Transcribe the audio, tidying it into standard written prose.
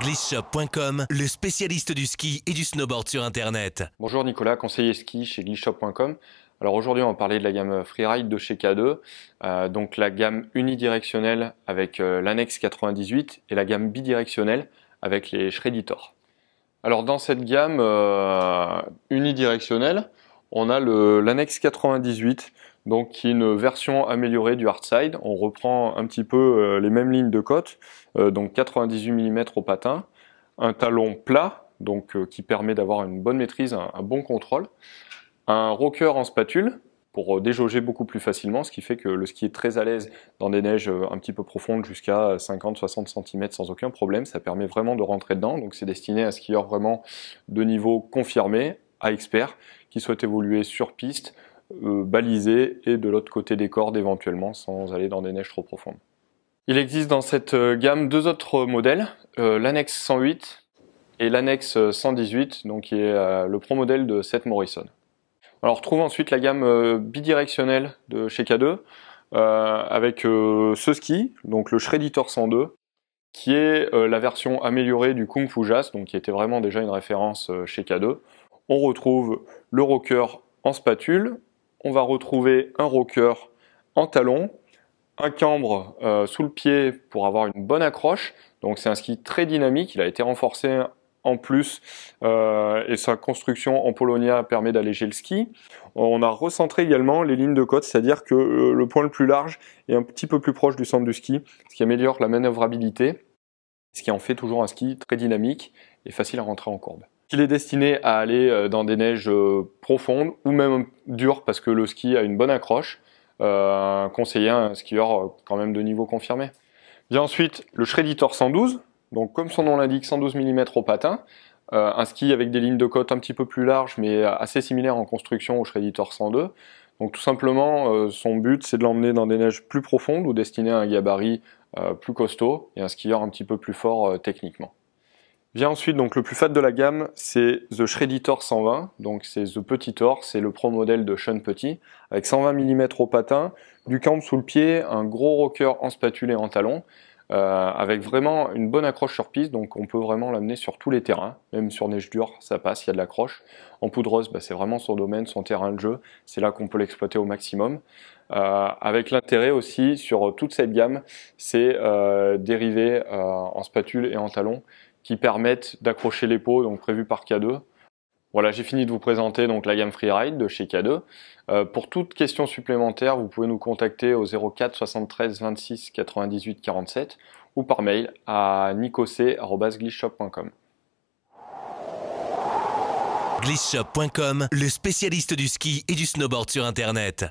Glissshop.com, le spécialiste du ski et du snowboard sur Internet. Bonjour Nicolas, conseiller ski chez Glissshop.com. Alors aujourd'hui, on va parler de la gamme Freeride de chez K2, donc la gamme unidirectionnelle avec l'Annex 98 et la gamme bidirectionnelle avec les Shredditor. Alors dans cette gamme unidirectionnelle, on a l'Annex 98, donc qui est une version améliorée du hardside. On reprend un petit peu les mêmes lignes de côte, donc 98 mm au patin, un talon plat, donc qui permet d'avoir une bonne maîtrise, un bon contrôle, un rocker en spatule pour déjauger beaucoup plus facilement, ce qui fait que le ski est très à l'aise dans des neiges un petit peu profondes jusqu'à 50-60 cm sans aucun problème. Ça permet vraiment de rentrer dedans, donc c'est destiné à un skieur vraiment de niveau confirmé, à expert, qui souhaite évoluer sur piste, balisé et de l'autre côté des cordes éventuellement, sans aller dans des neiges trop profondes. Il existe dans cette gamme deux autres modèles, l'Annex 108 et l'Annex 118, donc qui est le pro modèle de Seth Morrison. Alors on retrouve ensuite la gamme bidirectionnelle de chez K2 avec ce ski, donc le Shredditor 102, qui est la version améliorée du Kung Fu Jazz, donc qui était vraiment déjà une référence chez K2. On retrouve le rocker en spatule, on va retrouver un rocker en talon, un cambre sous le pied pour avoir une bonne accroche, donc c'est un ski très dynamique, il a été renforcé en plus et sa construction en Polonia permet d'alléger le ski. On a recentré également les lignes de côte, c'est-à-dire que le point le plus large est un petit peu plus proche du centre du ski, ce qui améliore la manœuvrabilité, ce qui en fait toujours un ski très dynamique et facile à rentrer en courbe. Il est destiné à aller dans des neiges profondes ou même dures parce que le ski a une bonne accroche, conseillé à un skieur quand même de niveau confirmé. Vient ensuite le Shredditor 112, donc comme son nom l'indique, 112 mm au patin, un ski avec des lignes de côte un petit peu plus larges mais assez similaires en construction au Shredditor 102. Donc tout simplement, son but c'est de l'emmener dans des neiges plus profondes ou destiné à un gabarit plus costaud et un skieur un petit peu plus fort techniquement. Vient ensuite donc le plus fat de la gamme, c'est The Shredditor 120, donc c'est The Petit Thor, c'est le pro modèle de Sean Petit, avec 120 mm au patin, du cambre sous le pied, un gros rocker en spatule et en talon, avec vraiment une bonne accroche sur piste, donc on peut vraiment l'amener sur tous les terrains, même sur neige dure, ça passe, il y a de l'accroche. En poudreuse, c'est vraiment son domaine, son terrain de jeu, c'est là qu'on peut l'exploiter au maximum. Avec l'intérêt aussi sur toute cette gamme, c'est dérivés en spatule et en talon, qui permettent d'accrocher les pots, donc prévus par K2. Voilà, j'ai fini de vous présenter donc la gamme Freeride de chez K2. Pour toute question supplémentaire, vous pouvez nous contacter au 04 73 26 98 47 ou par mail à nicoc@glissshop.com. Glissshop.com, le spécialiste du ski et du snowboard sur Internet.